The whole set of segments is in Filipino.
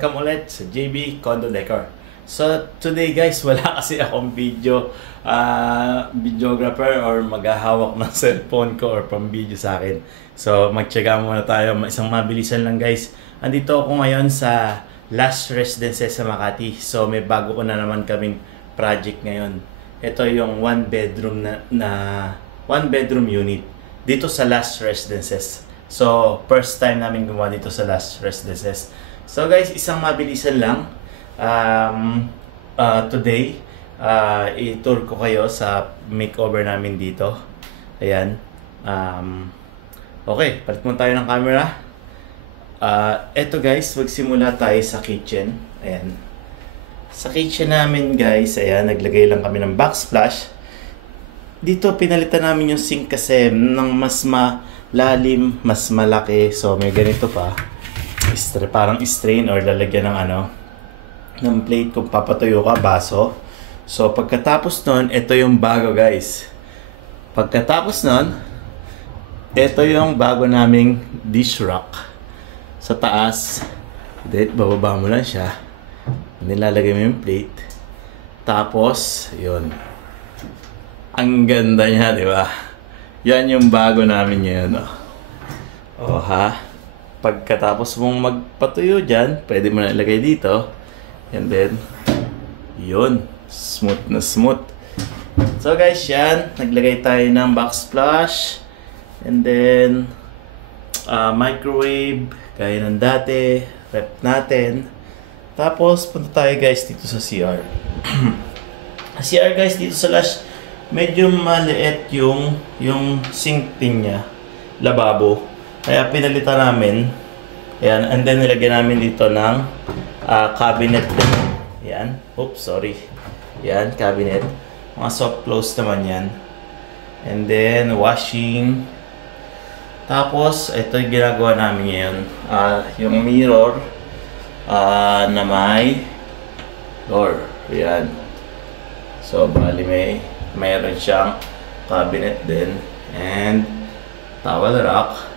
welcome ulit sa JB Condo Decor. So today guys, wala kasi akong videographer or maghahawak ng cellphone ko or pang video sa akin. So magtiyaga muna tayo, isang mabilisan lang guys. Andito ako ngayon sa Last Residences sa Makati. So may bago ko na naman kaming project ngayon. Ito yung one bedroom unit dito sa Last Residences. So, first time namin gumawa dito sa Last Residences. So guys, isang mabilisan lang. Today, i-tour ko kayo sa makeover namin dito. Ayan. Okay, palit muna tayo ng camera. Eto guys, magsimula tayo sa kitchen. Ayan. Sa kitchen namin guys, ayan, naglagay lang kami ng backsplash. Dito, pinalitan namin yung sink kasi ng mas malalim, mas malaki. So, may ganito pa. Parang strain or lalagyan ng ng plate kung papatuyo ka, baso. So, pagkatapos nun, ito yung bago guys. Pagkatapos nun, ito yung bago naming dish rack. Sa taas, bababa mo lang siya. Nilalagay mo yung plate. Tapos, yun. Ang ganda niya, di ba? Yan yung bago namin ngayon, oh. Oh, ha? Pagkatapos mong magpatuyo dyan, pwede mo na ilagay dito. And then, yun. Smooth na smooth. So guys, yan. Naglagay tayo ng backsplash. And then, microwave. Gaya ng dati. Rep natin. Tapos, punta tayo guys dito sa CR. CR guys, dito sa Last, medyo maliit yung sink tin niya, lababo. Kaya pinalitan namin. Ayan, and then nilagyan namin dito ng cabinet din. Ayan. Oops, sorry. Ayan, cabinet. Mga soft close naman yan. And then, washing. Tapos, ito yung ginagawa namin ngayon. Yung mirror na may door. Ayan. So, bali mayroon siyang cabinet din and towel rack.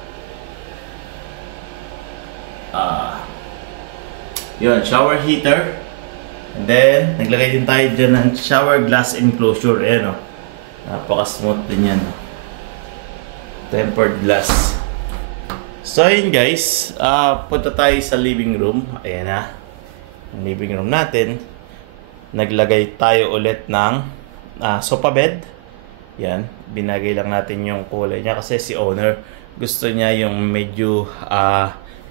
Yun, shower heater. And then, naglagay din tayo dyan ng shower glass enclosure. Ayan, oh. Napaka-smooth din yan. Tempered glass. So, yun guys. Punta tayo sa living room. Ayan na. Ang living room natin. Naglagay tayo ulit ng sofa bed. Yan, binagay lang natin yung kulay niya kasi si owner gusto niya yung medyo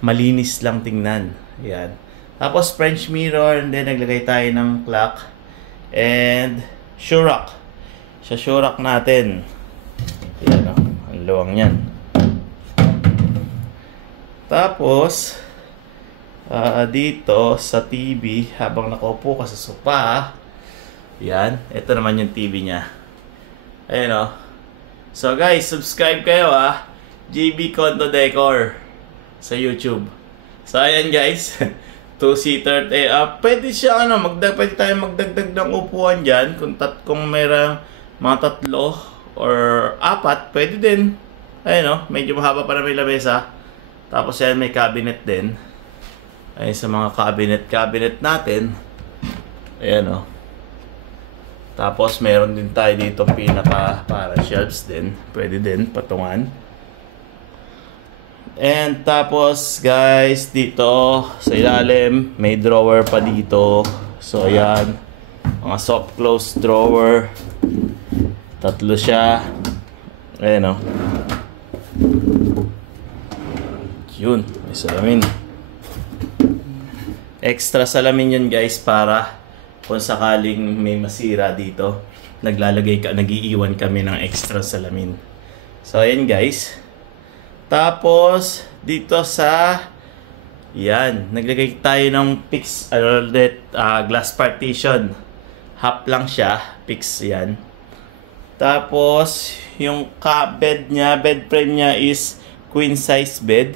malinis lang tingnan. Yan. Tapos French mirror, and then naglagay tayo ng clock and shoe rack. Sa shoe rack natin. Yan, oh, ang luwang niyan. Tapos dito sa TV habang nakaupo ka sa sofa, yan, ito naman yung TV niya. Ayan, o. So guys, subscribe kayo JB Condo Decor sa YouTube. So ayan guys, 2-seater. Pwede siya pwede tayo magdagdag ng upuan dyan. Kung mayroong mga 3 or 4, pwede din. Ayan, o, medyo mahaba pa na may lamesa. Tapos yan, may cabinet din. Ayan sa mga cabinet natin. Ayan, o. Tapos meron din tayo dito para shelves din. Pwede din patungan. And tapos guys, dito sa ilalim may drawer pa dito. So ayan, mga soft close drawer. 3 siya. Ayan, o. Yun, may salamin. Extra salamin yun guys para kung sakaling may masira dito, nagiiwan kami ng extra salamin. So ayan guys. Tapos dito sa naglagay tayo ng glass partition. Half lang siya, fix yan. Tapos yung bed frame niya is queen size bed.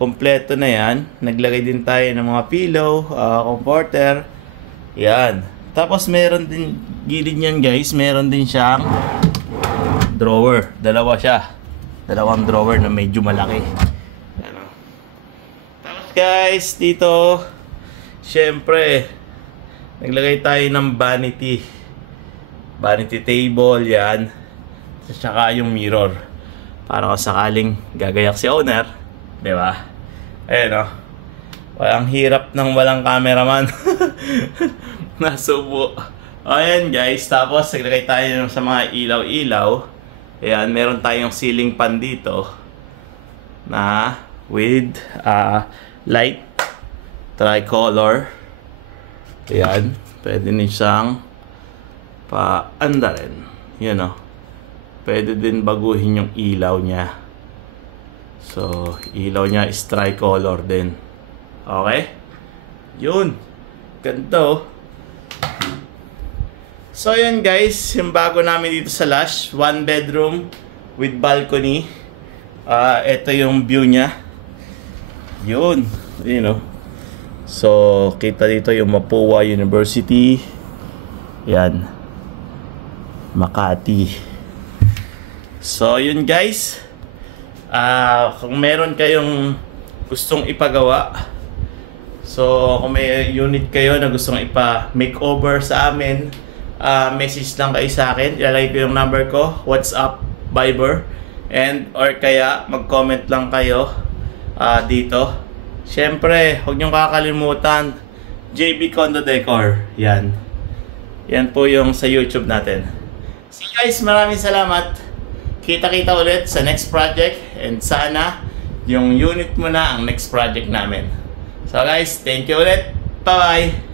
Kompleto na yan. Naglagay din tayo ng mga pillow, comforter. Yan. Tapos meron din gilid niyan guys, meron din siyang drawer. Dalawa siya. Dalawang drawer na medyo malaki. Tapos guys, dito syempre, naglagay tayo ng vanity table, yan. Tsaka yung mirror. Para kung sakaling gagayak si owner, di ba? Ayan o. Ang hirap ng walang cameraman. Nasubo. Ayan guys, tapos naglagay tayo sa mga ilaw-ilaw. Ayan, meron tayong ceiling fan dito na with light tricolor. Ayan, pwede din siyang paandarin. Yan o. Pwede din baguhin yung ilaw niya. So, ilaw niya is tricolor din. Okay? Yun. Ganito. So, yun guys. Yung bago namin dito sa Lush. 1 bedroom with balcony. Ito yung view niya. Yun. Yun o. So, kita dito yung Mapua University. Yan. Makati. So, yun guys. Kung meron kayong gustong ipagawa, so kung may unit kayo na gustong ipa-makeover sa amin, message lang kayo sa akin. Ilalagay ko yung number ko, WhatsApp, Viber, and or kaya mag-comment lang kayo dito. Syempre, huwag niyong kakalimutan, JB Condo Decor. Yan. Yan po yung sa YouTube natin. So guys, maraming salamat. Kita-kita ulit sa next project, and sana yung unit mo na ang next project namin. So guys, thank you ulit. Bye-bye!